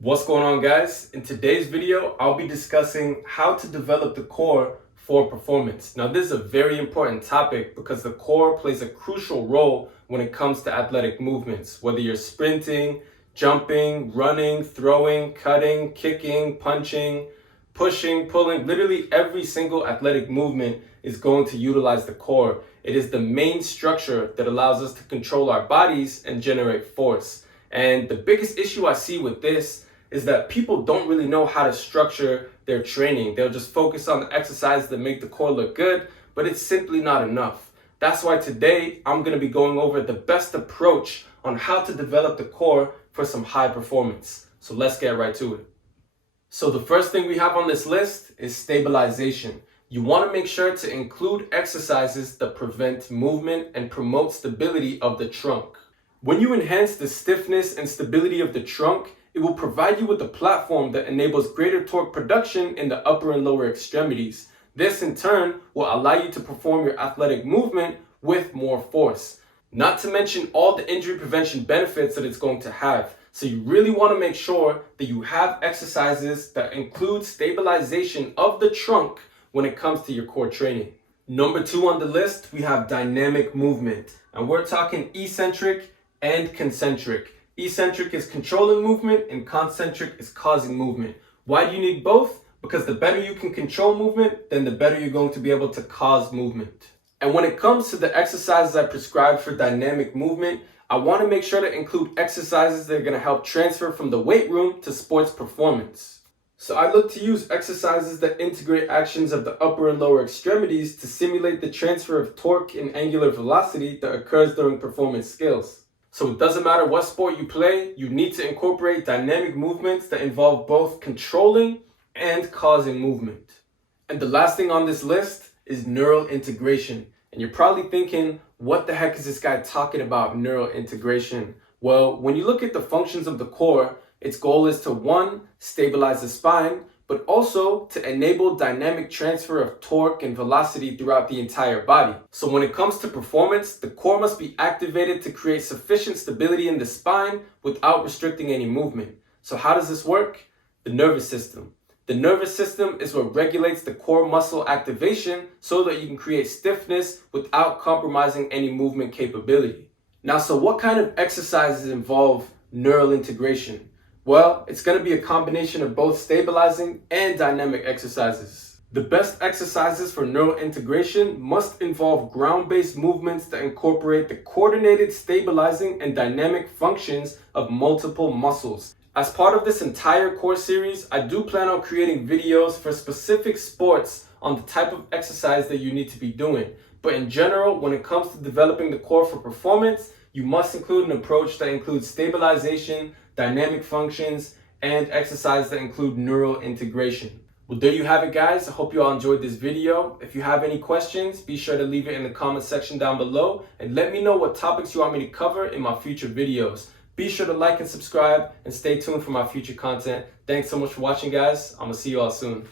What's going on, guys? In today's video, I'll be discussing how to develop the core for performance. Now, this is a very important topic because the core plays a crucial role when it comes to athletic movements, whether you're sprinting, jumping, running, throwing, cutting, kicking, punching, pushing, pulling. Literally every single athletic movement is going to utilize the core. It is the main structure that allows us to control our bodies and generate force. And the biggest issue I see with this is that people don't really know how to structure their training. They'll just focus on the exercises that make the core look good, but it's simply not enough. That's why today I'm going to be going over the best approach on how to develop the core for some high performance. So let's get right to it. So the first thing we have on this list is stabilization. You want to make sure to include exercises that prevent movement and promote stability of the trunk. When you enhance the stiffness and stability of the trunk, it will provide you with a platform that enables greater torque production in the upper and lower extremities. This in turn will allow you to perform your athletic movement with more force. Not to mention all the injury prevention benefits that it's going to have. So you really want to make sure that you have exercises that include stabilization of the trunk when it comes to your core training. Number 2 on the list, we have dynamic movement. And we're talking eccentric and concentric. Eccentric is controlling movement and concentric is causing movement. Why do you need both? Because the better you can control movement, then the better you're going to be able to cause movement. And when it comes to the exercises I prescribe for dynamic movement, I want to make sure to include exercises that are going to help transfer from the weight room to sports performance. So I look to use exercises that integrate actions of the upper and lower extremities to simulate the transfer of torque and angular velocity that occurs during performance skills. So it doesn't matter what sport you play, you need to incorporate dynamic movements that involve both controlling and causing movement. And the last thing on this list is neural integration. And you're probably thinking, what the heck is this guy talking about, neural integration? Well, when you look at the functions of the core, its goal is to 1, stabilize the spine, but also to enable dynamic transfer of torque and velocity throughout the entire body. So when it comes to performance, the core must be activated to create sufficient stability in the spine without restricting any movement. So how does this work? The nervous system. The nervous system is what regulates the core muscle activation so that you can create stiffness without compromising any movement capability. Now, so what kind of exercises involve neural integration? Well, it's going to be a combination of both stabilizing and dynamic exercises. The best exercises for neural integration must involve ground-based movements that incorporate the coordinated stabilizing and dynamic functions of multiple muscles. As part of this entire core series, I do plan on creating videos for specific sports on the type of exercise that you need to be doing. But in general, when it comes to developing the core for performance, you must include an approach that includes stabilization, dynamic functions, and exercises that include neural integration. Well, there you have it, guys. I hope you all enjoyed this video. If you have any questions, be sure to leave it in the comment section down below and let me know what topics you want me to cover in my future videos. Be sure to like and subscribe and stay tuned for my future content. Thanks so much for watching, guys. I'm gonna see you all soon.